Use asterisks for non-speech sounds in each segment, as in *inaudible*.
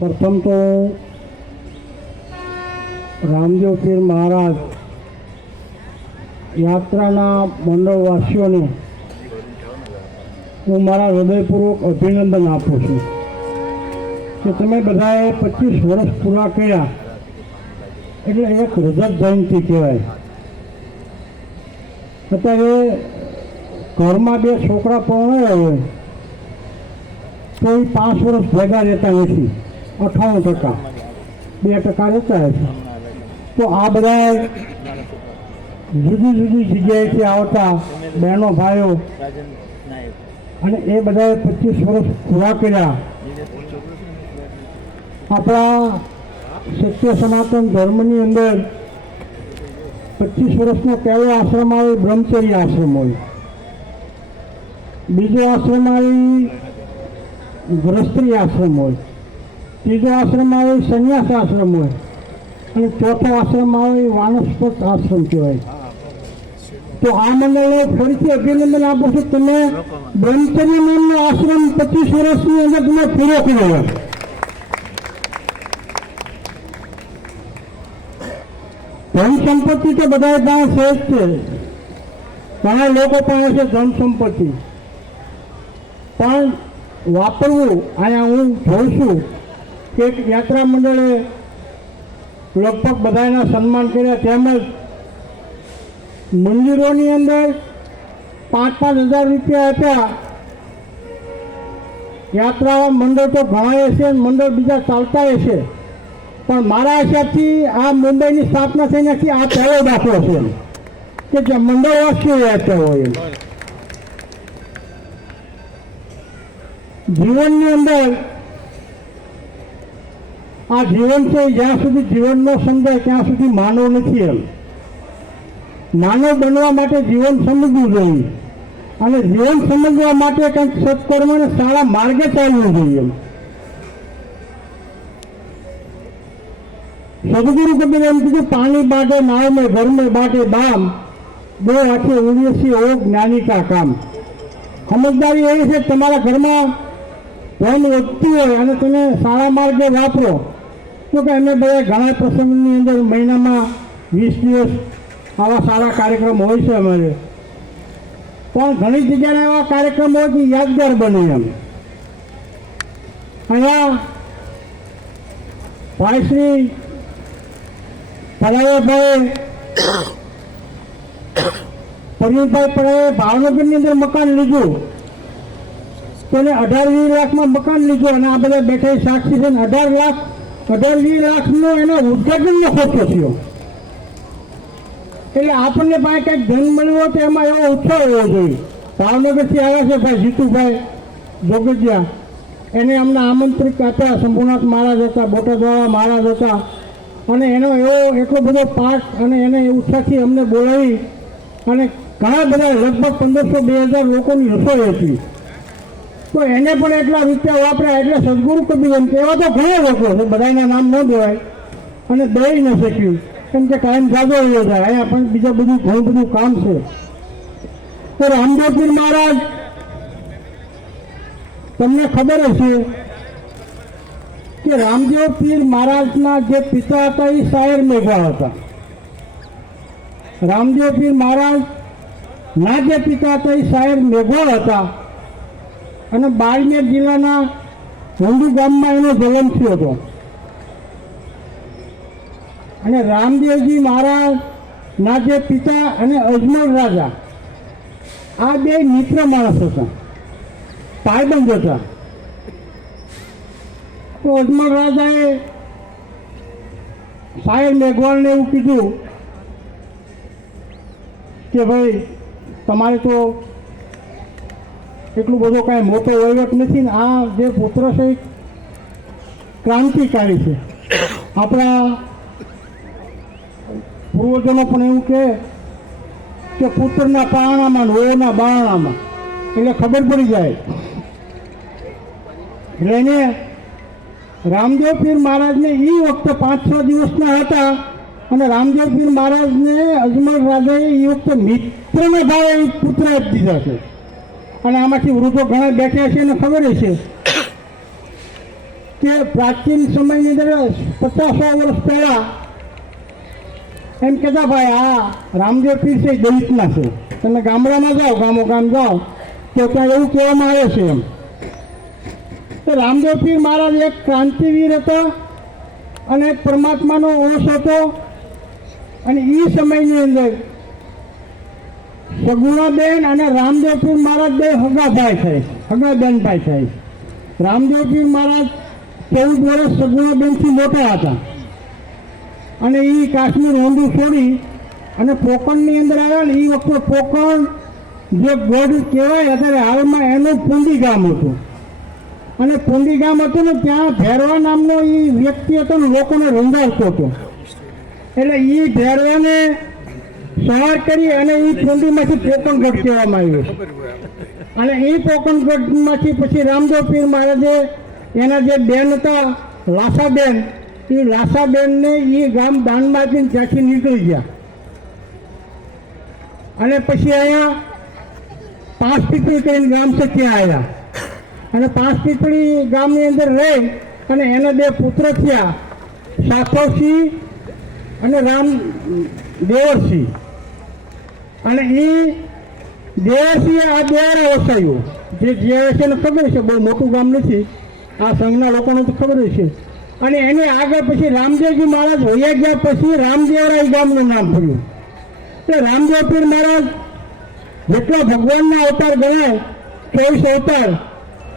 પ્રથમ તો રામદેવ પીર મહારાજ યાત્રાના મંડળવાસીઓને હું મારા હૃદયપૂર્વક અભિનંદન આપું છું કે તમે બધાએ પચીસ વર્ષ પૂરા કર્યા. એટલે એક રજત જયંતિ કહેવાય. અત્યારે ઘરમાં બે છોકરા પરણાયા હોય, તો એ પાંચ વર્ષ ભેગા રહેતા નથી. અઠ્ઠાણું ટકા. બે ટકા રહેતા હશે તો આ બધા જુદી જુદી જગ્યાએથી આવતા બહેનો, ભાઈઓ અને એ બધાએ પચીસ વર્ષ પૂરા કર્યા. આપણા સત્ય સનાતન ધર્મની અંદર પચીસ વર્ષનો પહેલો આશ્રમ આવે, બ્રહ્મચર્ય આશ્રમ હોય. બીજો આશ્રમ આવે, ગ્રસ્ત્રી આશ્રમ હોય. ત્રીજો આશ્રમ આવે એ સંન્યાસ આશ્રમ હોય. અને ચોથો આશ્રમ આવે એ વાનસ્પત આશ્રમ કહેવાય. તો આ મંડળે ફરીથી અભિનંદન આપું છું. તમે બ્રહ્મચર્ય નામનો આશ્રમ પચીસ વર્ષની અંદર તમે પૂરો કર્યો ધન સંપત્તિ તો બધા પાસે સહેજ છે. ઘણા લોકો પાસે છે ધન સંપત્તિ. પણ વાપરવું, અહીંયા હું જોઉં છું. એક યાત્રા મંડળે લગભગ બધાના સન્માન કર્યા, તેમજ મંદિરોની અંદર પાંચ પાંચ હજાર રૂપિયા આપ્યા. યાત્રા મંડળ તો ઘણા હશે મંડળ બીજા ચાલતા હશે પણ મારા હિસાબથી આ મુંબઈની સ્થાપના થઈ નથી આ પહેલો દાખલો છે કે જે મંડળવાસીઓ આપ્યા હોય એમ. જીવનની અંદર આ જીવન છે જ્યાં સુધી જીવન ન સમજાય ત્યાં સુધી માનવ નથી એમ. માનવ બનવા માટે જીવન સમજવું જોઈએ. અને જીવન સમજવા માટે કંઈક સત્કર્મ અને સારા માર્ગે ચાલવું જોઈએ સદગુરુ કબીર એમ કીધું, પાણી બાટે નાવ મેં ઘર બાટે બામ, બે હાથે ઉડીએ ઓ જ્ઞાની કા કામ. સમજદારી એ છે તમારા ઘરમાં ધન વધતું હોય અને તમે સારા માર્ગે વાપરો, તો કે અમે બધા ઘણા પ્રસંગની અંદર મહિનામાં વીસ દિવસ આવા સારા કાર્યક્રમ હોય છે અમારે. પણ ઘણી જગ્યાના એવા કાર્યક્રમ હોય કે યાદગાર બને એમ. અહીંયા ભાઈશ્રી પરાયાભાઈ *coughs* પરવીનભાઈ પરાએ ભાવનગરની અંદર મકાન લીધું. તેને અઢાર વીસ લાખમાં મકાન લીધું અને આ બધા બેઠા સાક્ષી છે અઢાર લાખ, અઢાર વીસ લાખનો એનો ઉદ્ઘાટનનો ખર્ચો થયો. એટલે આપણને પાસે કંઈક ધન મળ્યું હોય તો એમાં એવો ઉત્સાહ હોવો જોઈએ. ભાવનગરથી આવ્યા છે ભાઈ જીતુભાઈ જોગજિયા. એને અમને આમંત્રિત હતા શંભુનાથ મહારાજ હતા, બોટાદવાળા મહારાજ હતા. અને એનો એવો એટલો બધો પાઠ અને એને ઉત્સાહથી અમને બોલાવી અને ઘણા બધા લગભગ પંદરસો, બે હજાર લોકોની રસોઈ હતી. તો એને પણ એટલા રૂપિયા વાપર્યા, એટલે સદગુરુ કબીર એમ એવા તો ઘણા લોકો છે, બધાના નામ ન દેવાય અને દઈ ન શક્યું. કેમ કે ટાઈમ જાજો રહ્યો છે, અહીંયા પણ બીજા બધું ઘણું બધું કામ છે. તો રામદેવપીર મહારાજ, તમને ખબર હશે કે રામદેવ પીર મહારાજના જે પિતા હતા, એ શાયર મેઘા હતા. રામદેવ પીર મહારાજ ના જે પિતા હતા, એ શાયર મેઘો હતા. અને બારમેર જિલ્લાના હોંડી ગામમાં એનો જન્મ થયો હતો. અને રામદેવજી મહારાજ ના જે પિતા અને અજમલ રાજા, આ બે મિત્ર માણસ હતા. પાયબંધ હતા. તો અજમલ રાજાએ સાહેબ મેઘવાલને એવું કીધું કે ભાઈ, તમારે તો એટલું બધો કાંઈ મોટો વહીવટ નથી ને આ જે પુત્ર છે એ ક્રાંતિકારી છે. આપણા પૂર્વજોનો પણ એવું કહે કે પુત્રના પારણામાં ને વહુના બારણામાં. એટલે ખબર પડી જાય. એટલે એને રામદેવ પીર મહારાજને એ વખતે પાંચ છ દિવસના હતા અને રામદેવ પીર મહારાજને અજમલ રાજાએ એ વખતે મિત્રને ભાવે પુત્ર આપી દીધા છે. અને આમાંથી વૃદ્ધો ઘણા બેઠા છે એને ખબર છે કે પ્રાચીન સમયની અંદર પચાસ વર્ષ પહેલા એમ કહેતા, ભાઈ, આ રામદેવ પીર છે દલિતના છે. તમે ગામડામાં જાઓ ગામો ગામ જાઓ, તો ત્યાં એવું કહેવામાં આવે છે એમ. તો રામદેવ પીર મહારાજ એક ક્રાંતિવીર હતો અને એક પરમાત્માનો અંશ હતો. અને એ સમયની અંદર સગુણાબેન અને રામદેવપીર મહારાજ બે હગાભાઈ થઈ હગાબેનભાઈ હગા બેન ભાઈ થાય રામદેવ મહારાજ ચૌદ વર્ષ સગુણાબેનથી મોટા હતા. અને એ કાશ્મીર ઊંધું છોડી અને પોકણની અંદર આવ્યા ને એ વખતે પોકણ જે ગોઢ કહેવાય, અત્યારે હાલમાં એનું પુંડી ગામ હતું. અને પુંડી ગામ હતું ને ત્યાં ભેરવા નામનો એ વ્યક્તિ હતો ને લોકોને રંગાવતો હતો. એટલે એ ભેરવાને સવાર કરી અને એ પુંડીમાંથી પોકણગઢ કહેવામાં આવ્યું અને એ પોકણગઢમાંથી પછી રામદેવ પીર મહારાજે એના જે બેન હતા, લાસાબેન એ લાસાબેનને એ ગામ દાનમાં ત્યાંથી નીકળી ગયા. અને પછી અહીંયા પાંચ પીપળી કરીને ગામ છે ત્યાં આવ્યા અને પાંચ પીપળી ગામની અંદર રહી અને એના બે પુત્ર થયા સાસવસિંહ અને રામ, દેવરસિંહ. અને એ દેવાસી આ દેવારે વસાયું જે દેવાસીને ખબર છે, બહુ મોટું ગામ નથી. આ સંઘના લોકોને તો ખબર છે. અને એની આગળ પછી રામદેવજી મહારાજ વયા ગયા પછી રામદેવરાય ગામનું નામ પડ્યું એટલે રામદેવપીર મહારાજ જેટલા ભગવાનના અવતાર ગણાય, ચોવીસ અવતાર.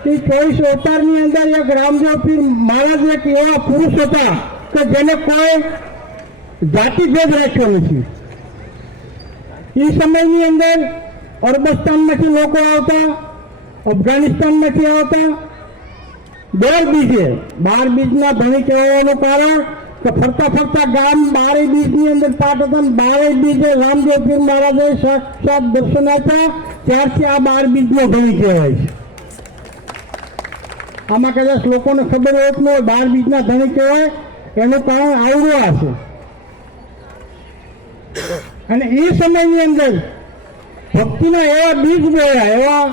એ ચોવીસ અવતારની અંદર એક રામદેવપીર મહારાજ એક એવા પુરુષ હતા કે જેને કોઈ જાતિભેદ રાખ્યો નથી. એ સમયની અંદર અરબસ્તાનમાંથી લોકો આવતા, અફઘાનિસ્તાનમાંથી આવતા દર બીજે, બાર બીજના ધણી કહેવાનું કારણ કે ફરતા ફરતા ગામ બારે બીજની અંદર પાટ હતા બારે બીજે રામદેવ પીર મહારાજે સાક્ષાત દર્શન આપ્યા, ત્યારથી આ બાર બીજનો ધણી કહેવાય છે. આમાં કદાચ લોકોને ખબર હોત ન હોય, બાર બીજના ધણી કહેવાય, એનું કારણ આવડું હશે. અને એ સમયની અંદર ભક્તિના એવા બીજ બોયા, એવા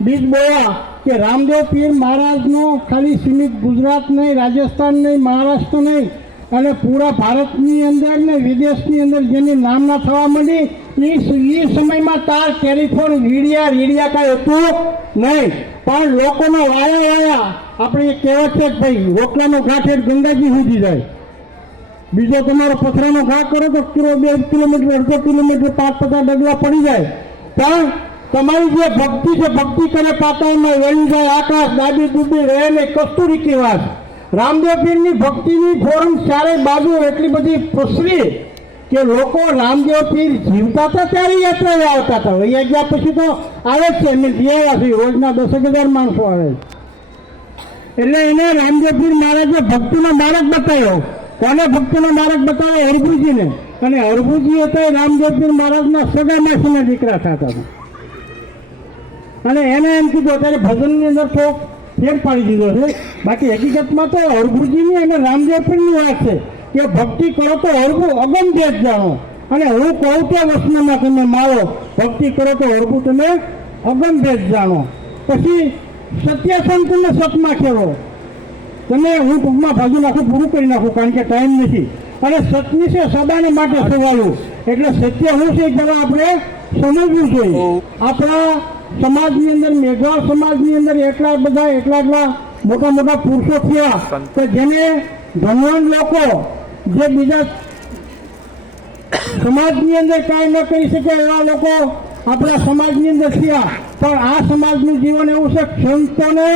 બીજ બોયા કે રામદેવ પીર મહારાજનો ખાલી સીમિત ગુજરાત નહીં, રાજસ્થાન નહીં, મહારાષ્ટ્ર નહીં અને પૂરા ભારતની અંદર ને વિદેશની અંદર જેની નામના થવા માંડી, એ એ સમયમાં તાર ટેલિફોન રીડિયા રીડિયા કાંઈ હતું નહીં. પણ લોકોના વાયા વાયા, આપણે કહેવત છે ભાઈ રોટલાનો ગાંઠેડ ગંગાજી સુધી જાય. બીજો તમારો પથરાનો ઘા કરો તો કિલો બે કિલોમીટર, અડધો કિલોમીટર પાંચ પચાસ ડગલા પડી જાય. પણ તમારી જે ભક્તિ છે, ભક્તિ કરે પાતાળમાં વળી જાય આકાશ દાદી દૂધી, રહે ને કસ્તુરી કી વાત. રામદેવ પીરની ભક્તિની ફોરમ ચારે બાજુ એટલી બધી પ્રસરી કે લોકો રામદેવ પીર જીવતા હતા ત્યારે યાત્રા આવતા હતા. અહીંયા ગયા પછી તો આવે જ છે, એમને જીવ્યા છે, રોજના દસ હજાર માણસો આવે એટલે એને રામદેવ પીર મહારાજે ભક્તિનો માર્ગ બતાવ્યો. કોને ભક્તિનો માર્ગ બતાવે? હરભુજીને. અને હરભુજી હતા એ રામદેવ પીર મહારાજના સગા માસીના દીકરા થતા હતા. અને એને એમ કીધું, અત્યારે ભજનની અંદર તો ફેર પાડી દીધો છે. બાકી હકીકતમાં તો હરભુજીની અને રામદેવ પીરની વાત છે કે ભક્તિ કરો તો હરભુ અગમ દેશ જાણો. અને હું કહું ત્યાં વસ્તુમાં તમે મારો ભક્તિ કરો તો હરભુ તમે અગમ દેશ જાણો. પછી સત્ય સંકુલને સતમાં ખેડો તમે હું ટૂંકમાં ભાગી નાખું પૂરું કરી નાખું કારણ કે ટાઈમ નથી. અને સત્ય છે સદાને માટે સવાલું એટલે સત્ય શું છે? જરા આપણે સમજવું જોઈએ. આપણા સમાજની અંદર મેઘવાળ સમાજની અંદર એટલા બધા એટલા એટલા મોટા મોટા પુરુષો થયા કે જેને ધનવાન લોકો જે બીજા સમાજની અંદર કાંઈ ન કરી શકે એવા લોકો આપણા સમાજની અંદર થયા. પણ આ સમાજનું જીવન એવું છે સંતોને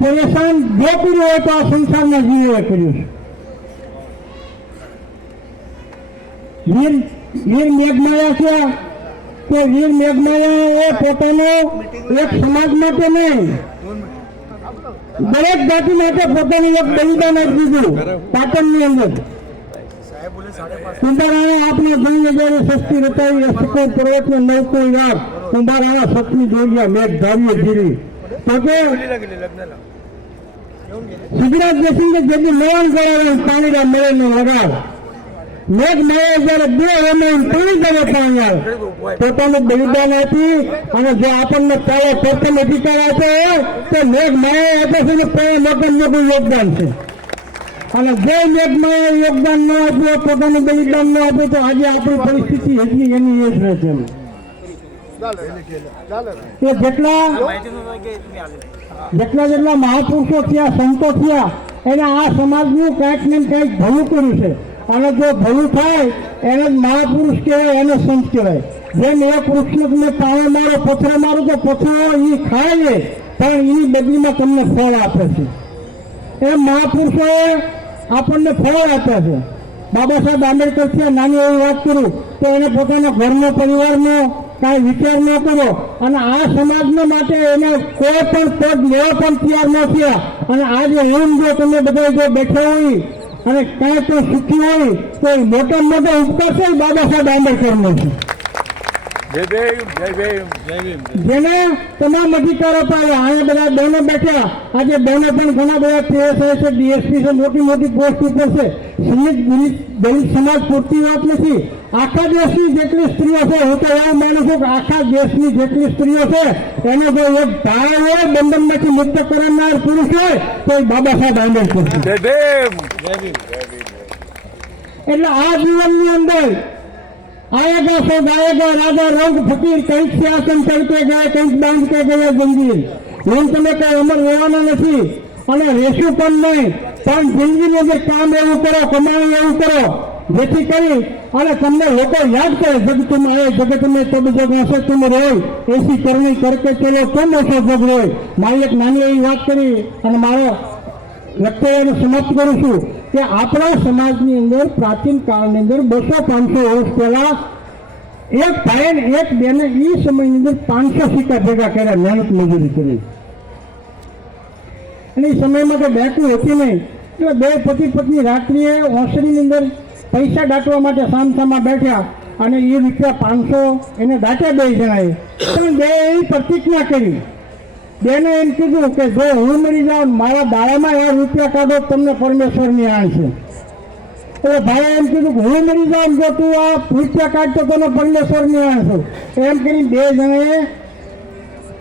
પરેશાન જો કર્યું હોય તો આ સંસારના જીવોએ કર્યું છે. વીર વીર મેઘમાયા છે. કે વીર મેઘમાયા એ પોતાનો એક સમાજ માટે નહીં, દરેક જાતિ માટે પોતાનું એક બલિદાન આપી દીધું, પાટણની અંદર. કુંભારાણા આપના જઈને જ્યારે સસ્તી રચાવી અસ્તિકો નવ કોઈ યાદ કુંભારાણા સતની જોગ્યા મેઘ ધારીએ ગીરી તો કે સિદ્ધરાજ જયસિંહે જેથી મેળાણ કરાવે પાણીના મેળનો લગાવ મેઘ મળે જ્યારે બે રમાણ પડી તમે પાણી પોતાનું બલિદાન આપી અને જે આપણને પહેલો પ્રથમ અધિકાર આપ્યો તે મેઘ મળે આપે છે પહેલા મોટા મોટું યોગદાન છે. અને જે મેઘમાં યોગદાન ન આપ્યું પોતાનું બલિદાન ન આપ્યું તો આજે આપણી પરિસ્થિતિ હજી એની એ જ રહે છે એ જેટલા જેટલા જેટલા મહાપુરુષો થયા, સંતો થયા, એને આ સમાજનું કંઈક ને કંઈક ભલું કર્યું છે. અને જો ભલું થાય, એને જ મહાપુરુષ કહેવાય, એને સંત કહેવાય. જેમ એક વૃક્ષને પાણી મારો, પથરા મારો, તો પથરો એ ખાય લે પણ એની બદલીમાં તમને ફળ આપે છે. એ મહાપુરુષોએ આપણને ફળ આપ્યા છે. બાબા સાહેબ આંબેડકર છે નાની એવી વાત કરું, તો એને પોતાના ઘરનો પરિવારનો કાંઈ વિચાર ન કરો. અને આ સમાજને માટે એને કોઈ પણ પદ લેવા પણ તૈયાર ન થયા. અને આજે એમ જો તમે બધા જો બેઠા હોય અને કાંઈ પણ સુખી હોય, તો મોટા મોટો ઉપકાર છે બાબા સાહેબ આંબેડકરનો. છે જય ભીમ જય ભીમ જય ભીમ જેને તમામ અધિકારો પાડ્યા અહીંયા બધા બહેનો બેઠા આજે બહેનો પણ ઘણા બધા પીએસઆઈ છે ડીએસપી છે મોટી મોટી પોસ્ટ ઉપર છે. દલિત સમાજ પૂરતી વાત નથી. આખા દેશની જેટલી સ્ત્રીઓ છે હું તો એવું માનું છું કે આખા દેશની જેટલી સ્ત્રીઓ છે એને જો એક ધારા હોય બંધનમાંથી મુક્ત કરનાર પુરુષ હોય તો એ બાબા સાહેબ આંબેડકર એટલે આ જીવનની અંદર આયેગા સો ગાયેગા રાજા રંગ ફકીર કંઈક સિયાસન તડકે ગયા કંઈક બાંધ કે ગયા જંગીર હું તમે કઈ અમર રહેવાના નથી અને રહેશું પણ નહીં પણ જિંદગીની અંદર કામ એવું કરો કમાણી એવું કરો જેથી કરી અને તમને લોકો યાદ કરે જગત में आए जगत में तब जग हसे तुम रोय એસી કરણી કરકે ચલો કેમ ઓછો જગ રોય મારી એક નાની એવી વાત કરી અને મારો વક્તવ્યને સમાપ્ત કરું છું કે આપણા સમાજની અંદર પ્રાચીન કાળની અંદર બસો પાંચસો વર્ષ પહેલા એક ભાઈ એક બેને એ સમયની અંદર પાંચસો સિક્કા ભેગા કર્યા, મહેનત મજૂરી કરી. અને એ સમયમાં તો બેઠું હતી નહીં. એટલે બે પતિ પત્ની રાત્રિએ ઓસરીની અંદર પૈસા દાટવા માટે સામસામા બેઠ્યા અને એ રૂપિયા પાંચસો એને દાટ્યા બે જણાએ. પણ બે એવી પ્રતિજ્ઞા કરી. બેને એમ કીધું કે જો હું મરી જાઉં મારા દાડામાં એ રૂપિયા કાઢો તમને પરમેશ્વરની આણ છે. એટલે ભાઈએ એમ કીધું કે હું મરી જાઉં જો તું આ રૂપિયા કાઢતો તને પરમેશ્વરની આણ છું. એમ કરીને બે જણાએ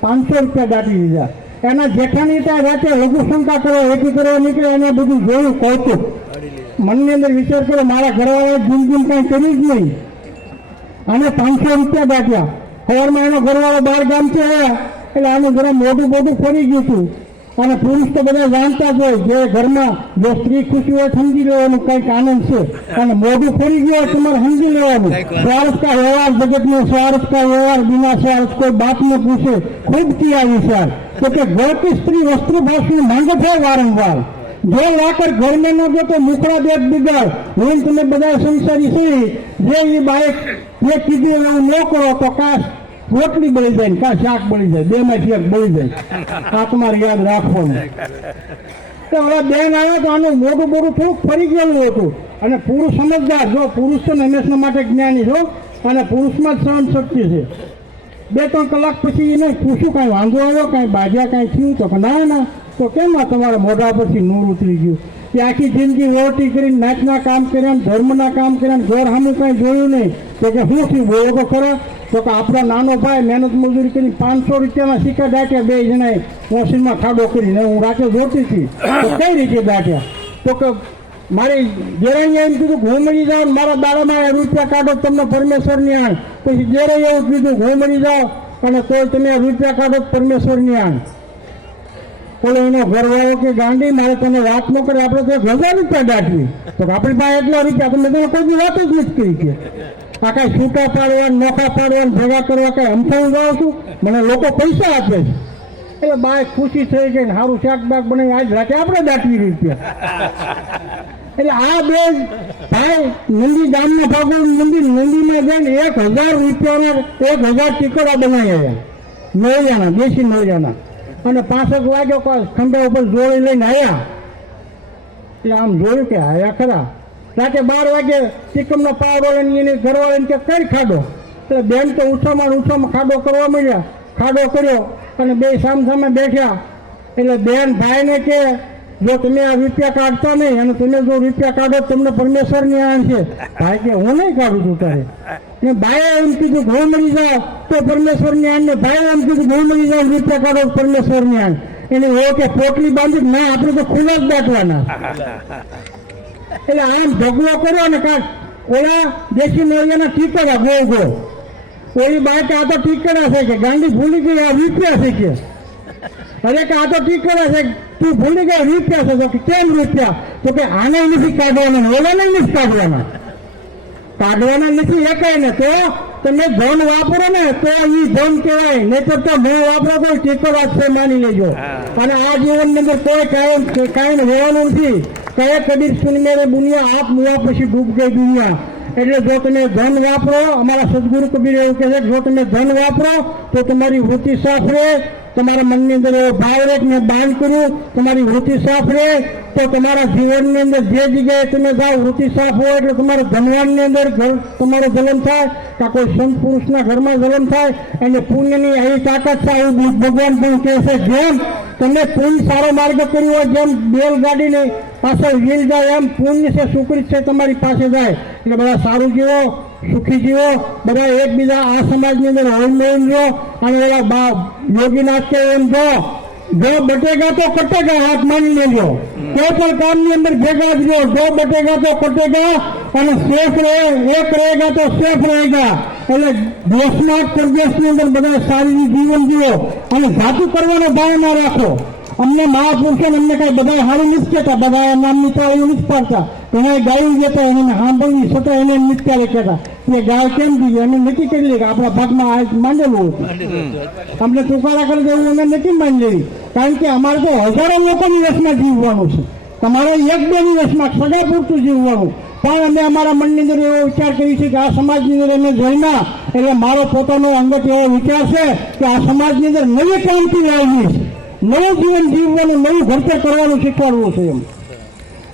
પાંચસો રૂપિયા દાટી દીધા. એના જેઠાની ત્યાં રાતે લઘુ શંકા કરવા એકી કરવા નીકળે એને બધું જોયું કૌતુક મનની અંદર વિચાર કર્યો, મારા ઘરવાળા જીમ જીમ કાંઈ કરી જ નહીં. અને પાંચસો રૂપિયા દાટ્યા. સવારમાં એનો ઘરવાળો બાર ગામથી આવ્યા એટલે આનું જરા મોઢું મોઢું ફરી ગયું હતું. અને પુરુષ તો બધા જાણતા જ હોય જે ઘરમાં જો સ્ત્રી ખુશી હોય સમજી લેવાનું કંઈક આનંદ છે. અને મોઢું ફરી ગયું હોય તમારે સમજી લેવાનું. સ્વાર્થ કા વ્યવહાર જગતનો સ્વાર્થ કા વ્યવહાર બિના સ્વાર્થ કોઈ બાપને પૂછે ખૂબ કિયા વિચાર તો કે की સ્ત્રી વસ્ત્ર ભાષણ માંગે છે વારંવાર. જો લાકર ઘર में ન ગયો તો મુકડા બેગ બિગાડ. હું તમે બધા સંસારી છે જે એ બાઈક જે કીધું એવું ન કરો તો કાશ રોટલી બળી જાય ને કાં શાક બળી જાય? બે માંથી એક બળી જાય. આ તમારે યાદ રાખવાનું. તો હવે બેન આવ્યો તો આનું મોટું મોટું થોડુંક ફરી ગયેલું હતું. અને પુરુષ સમજદાર, જો પુરુષ તો હંમેશા માટે જ્ઞાની છો, અને પુરુષમાં જ સહન શક્તિ છે. બે ત્રણ કલાક પછી એને પૂછ્યું, કાંઈ વાંધો આવ્યો? કાંઈ બાજ્યા, કાંઈ થયું? તો ના ના. તો કેમ આ તમારા મોઢા પરથી નૂર ઉતરી ગયું? કે આખી જિંદગી વોટી કરીને નાચના કામ કર્યા ધર્મના કામ કર્યા ઘર સામે કાંઈ જોયું નહીં. તો કે શું થયું બોલો તો ખરા. તો કે આપણો નાનો ભાઈ મહેનત મજૂરી કરીને પાંચસો રૂપિયાના સિક્કા દાટ્યા બે જણાએ. મશીનમાં ખાડો કરીને હું રાતે જોતી હતી કઈ રીતે દાટ્યા? તો કે મારી ગેરૈયા એમ કીધું હું મરી જાઉં મારા દાડામાં રૂપિયા કાઢો તમને પરમેશ્વરની આણ. પછી ગેરૈયા એવું કીધું હું મરી જાઉં અને તો તમે રૂપિયા કાઢો પરમેશ્વરની આણ. બોલો એનો ઘરવાળો કે ગાંડી, મારે તને વાત ન કરે આપણે તો હજાર રૂપિયા દાટવી તો આપણી પાસે એટલા રૂપિયા તમે તમે કોઈ વાત જ નથી કરી કે. આ કાંઈ છૂટા પાડવા નોખા પાડવા ને ભેગા કરવા કાંઈ અમથાવું જાઉં છું? મને લોકો પૈસા આપે છે. એટલે બાય ખુશી થઈ ગઈ સારું શાક બાક બનાવી, આજ રાતે આપણે દાટવી રૂપિયા. એટલે આ બે ભાઈ નંદી ગામના ભાગો નંદી નંદીમાં જઈને એક હજાર રૂપિયાના એક હજાર ટીકડા બનાવ્યા. નળિયાના, દેશી નળિયાના. અને પાસઠ વાગ્યો ખંડા ઉપર જોડી લઈને આવ્યા એટલે આમ જોયું કે આયા ખરા. રાતે બાર વાગે ચિકમનો પાવ વાળાની એની ઘરવાળાને કે કઈ ખાડો? એટલે બેન તો ઉછામાં ઉછામાં ખાડો કરવા મળ્યા ખાડો કર્યો અને બે સામ સામે બેઠ્યા. એટલે બેન ભાઈને કે જો તમે આ રૂપિયા કાઢતા નહીં અને તમે જો રૂપિયા કાઢો તમને પરમેશ્વરની આણ છે. ભાઈ કે હું નહીં કાઢું છું તારે? ને ભાઈએ એમ કીધું ઘઉં મળી જાઉં તો પરમેશ્વરની આણ ને ભાઈએ એમ કીધું ઘઉં મળી જાઉં રૂપિયા કાઢો પરમેશ્વરની આણ એને એ કે પોટલી બાંધી ના, આપણે તો ખુલ્લા જ બાટવાના એટલે આમ ઢગલો કર્યો ને કાંક ઓલા દેશી મોરિયાના ટીકડા ગો ગો ઓલી બાઈક આ તો ટીકડા છે કે ગાંડી ભૂલી ગઈ, આ રૂપિયા છે કે. અરે કે આ તો ટીકડા છે તું ભૂલી ગઈ રૂપિયા છે. કે કેમ રૂપિયા? તો કે આને નથી કાઢવાના ઓલાને નથી કાઢવાના. કાઢવાના નથી એકાય ને તો તમે ધન વાપરો ને તો ઈ ધન કહેવાય. નહીં તો મેં વાપરો તો ટીકો છે માની લેજો. અને આ જીવન અંદર કોઈ કાયમ કાયમ હોવાનું નથી. કયા કબીર સુન મેરે દુનિયા આપ મુવા પછી ડૂબ ગઈ દુનિયા. એટલે જો તમે ધન વાપરો અમારા સદગુરુ કબીર એવું કહે છે જો તમે ધન વાપરો તો તમારી વૃત્તિ સાફ રહે. તમારા મનની અંદર એવો ભાવ રહે મેં દાન કર્યું તમારી વૃત્તિ સાફ રહે. તો તમારા જીવનની અંદર જે જગ્યાએ તમે જાઓ વૃત્તિ સાફ હોય એટલે તમારા ધનવાનની અંદર ઘર તમારો જલન થાય, કાં કોઈ સંત પુરુષના ઘરમાં જલન થાય, અને પુણ્યની આવી તાકાત છે, આવું ભગવાન પણ કહે છે, જેમ તમે પુણ્ય સારો માર્ગ કર્યો હોય, જેમ બેલગાડીને પાછળ વીલ જાય, એમ પુણ્ય છે સુકૃત છે, તમારી પાસે જાય. એટલે બધા સારું જીવો, સુખી જીવો, બધા એકબીજા આ સમાજની અંદર હોમ હોમ જો અને ઓલા યોગીનાથ કે એમ જો જો બટેગા તો કટેગા હાથ માની લેજો. કોઈ પણ કામની અંદર ભેગા જ રહો. જો બટેગા તો કટેગા અને સેફ રહે એક રહેગા તો સેફ રહેગા. એટલે દેશમાં પ્રદેશની અંદર બધા સારી જીવન જીવો અને ધાતુ કરવાનો ભાવ ના રાખો. અમને મહાપુરુષો અમને કઈ બધા હારી નથી કહેતા. બધા નામની તો એવું નથી પાડતા. એને ગાયું જતા એને સાંભળવી છતાં એને નથી ક્યારે કહેતા. કે ગાય કેમ દીધી અમે નક્કી કરી લઈએ આપણા ભાગમાં આ માંડેલું. હતું અમને ટુકારા કરી દેવું અમે નથી માની લેવી કારણ કે અમારે તો હજારો લોકોની રસમાં જીવવાનું છે. તમારે એક બે દિવસમાં સગા પૂરતું જીવવાનું પણ અમે અમારા મનની અંદર એવો વિચાર કર્યો છે કે આ સમાજની અંદર અમે જોઈના. એટલે મારો પોતાનો અંગત એવો વિચાર છે કે આ સમાજની અંદર નવી ક્રાંતિ લાવવી નવું જીવન જીવવાનું, નવું ઘડતર કરવાનું શીખવાડવું છે એમ.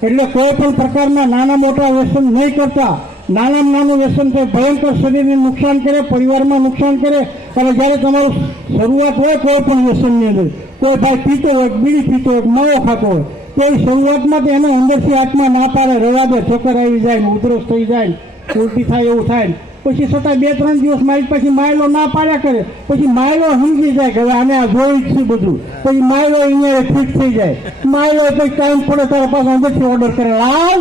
એટલે કોઈ પણ પ્રકારના નાના મોટા વ્યસન નહીં કરતા. નાનામાં નાનું વ્યસન તો ભયંકર શરીરને નુકસાન કરે, પરિવારમાં નુકસાન કરે, અને જ્યારે તમારું શરૂઆત હોય કોઈ પણ વ્યસનની અંદર, કોઈ ભાઈ પીતો હોય, બીડી પીતો હોય માવો ખાતો હોય, તો એ શરૂઆતમાં તો એને અંદરથી આત્મા ના પાડે, રવા દે ચક્કર આવી જાય ઉધરસ થઈ જાય ઉલટી થાય, એવું થાય પછી છતાં બે ત્રણ દિવસ મારી પછી માયલો ના પાડ્યા કરે પછી માયલો સમજી જાય કે આને આ જોઈ જ છે બધું. પછી માયલો અહીંયા ફિટ થઈ જાય. માયલો પછી ટાઈમ પડે તારા પાસે અંદરથી ઓર્ડર કરે લાવ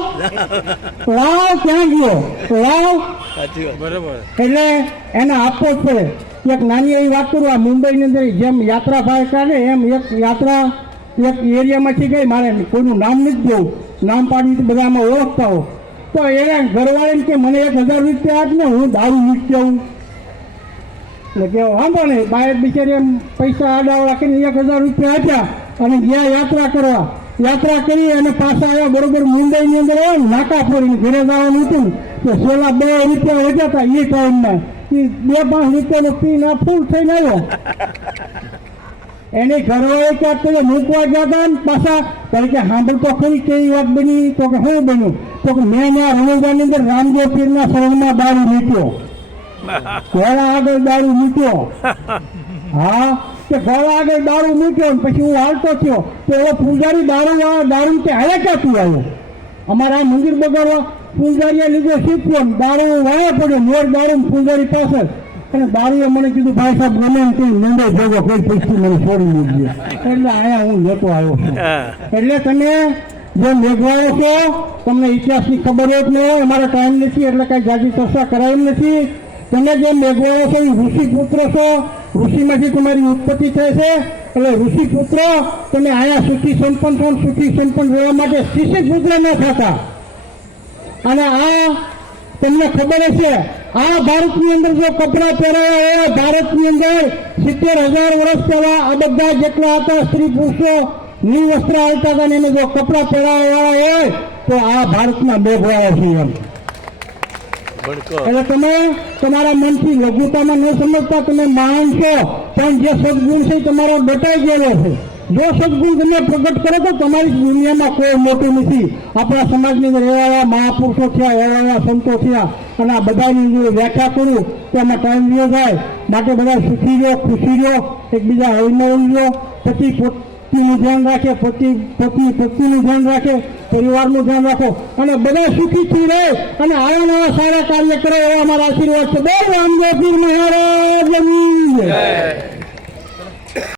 લાવ ક્યાં ગયો? લાવ. બરાબર. એટલે એને આપવો જ પડે. એક નાની એવી વાત કરું આ મુંબઈની અંદર જેમ યાત્રા બહાર કાઢે એમ એક યાત્રા એક એરિયામાંથી ગઈ મારે કોઈનું નામ નથી દેવું નામ પાડવી બધામાં બધા આમાં ઓળખતા હો તો એને ઘરવાળી કે મને એક હજાર રૂપિયા આપ ને, હું દારૂ મૂકી આવું. એટલે કે વાંધો નહીં. બાયર બિચારી એમ પૈસા આડાવડા કરીને એક હજાર રૂપિયા આપ્યા અને ગયા યાત્રા કરવા. યાત્રા કરી અને પાછા આવ્યા બરોબર મુંબઈની અંદર આવ્યા નાકા ફોડીને ઘરે જવાનું હતું. તો છેલ્લા બે રૂપિયા વધ્યા હતા એ ટાઈમમાં બે પાંચ રૂપિયાનો પી ના ફૂલ થઈને આવ્યો. એની ઘરવાળે ક્યાંક તો મૂકવા ગયા હતા ને પાછા તરીકે સાંભળ તો ખરી કેવી વાત બની, તો કે શું બન્યું? તો કે મેં ત્યાં રણુદાની અંદર રામદેવ પીરના શરણમાં દારૂ મૂક્યો. ઘોડા આગળ દારૂ મૂક્યો. હા, કે ઘોડા આગળ દારૂ મૂક્યો ને પછી હું હાલતો થયો, તો એવો પૂજારી દારૂ દારૂ કે હાલે ક્યાંથી આવ્યો અમારા મંદિર બગાડવા પૂજારીએ લીધો શીખ્યો ને? દારૂ વાયા પડ્યો મોર દારૂ પૂજારી પાસે. અને બારીએ મને કીધું ભાઈ સાહેબ ગમે કઈ મુંબઈ ભેગો કોઈ પૈસા મને છોડી મૂકજો એટલે અહીંયા હું લેતો આવ્યો છું. એટલે તમે જે મેઘવાળો છો તમને ઇતિહાસની ખબર જ નહીં અમારો ટાઈમ નથી એટલે કાંઈ જાજી ચર્ચા કરાવી નથી. તમે જે મેઘવાળો છો એ ઋષિ પુત્ર છો. ઋષિમાંથી તમારી ઉત્પત્તિ થાય છે. એટલે ઋષિ પુત્ર તમે અહીંયા સુખી સંપન્ન છો સુખી સંપન્ન રહેવા માટે શિશી પુત્ર ન થતા. અને આ તમને ખબર હશે આ ભારતની અંદર જો કપડાં પહેરાયા હોય ભારતની અંદર સિત્તેર હજાર વર્ષ પહેલા આ બધા જેટલા હતા સ્ત્રી પુરુષો નિવસ્ત્ર આવતા હતા એને જો કપડાં પહેરાયા હોય તો આ ભારતના ભયા છે એમ. એટલે તમે તમારા મનથી લઘુતામાં ન સમજતા તમે મહાન છો. પણ જે સદગુણ છે તમારો બટાઈ ગયેલો છે. જો સદગુણ તમે પ્રગટ કરો તો તમારી દુનિયામાં કોઈ મોટું નથી. આપણા સમાજની અંદર એવા મહાપુરુષો થયા, એવા સંતો થયા. અને આ બધાની જો વ્યાખ્યા કરું તો એમાં ટાઈમ રહ્યો જાય. માટે બધા સુખી રહ્યો, ખુશી રહ્યો, એકબીજા હળમળ રહ્યો. પતિ પત્નીનું ધ્યાન રાખે, પતિ પત્ની પત્નીનું ધ્યાન રાખે, પરિવારનું ધ્યાન રાખો. અને બધા સુખીથી રહે અને આવા નવા સારા કાર્ય કરે એવા અમારા આશીર્વાદ છે. બે રામદેવ પીર મહારાજની જય.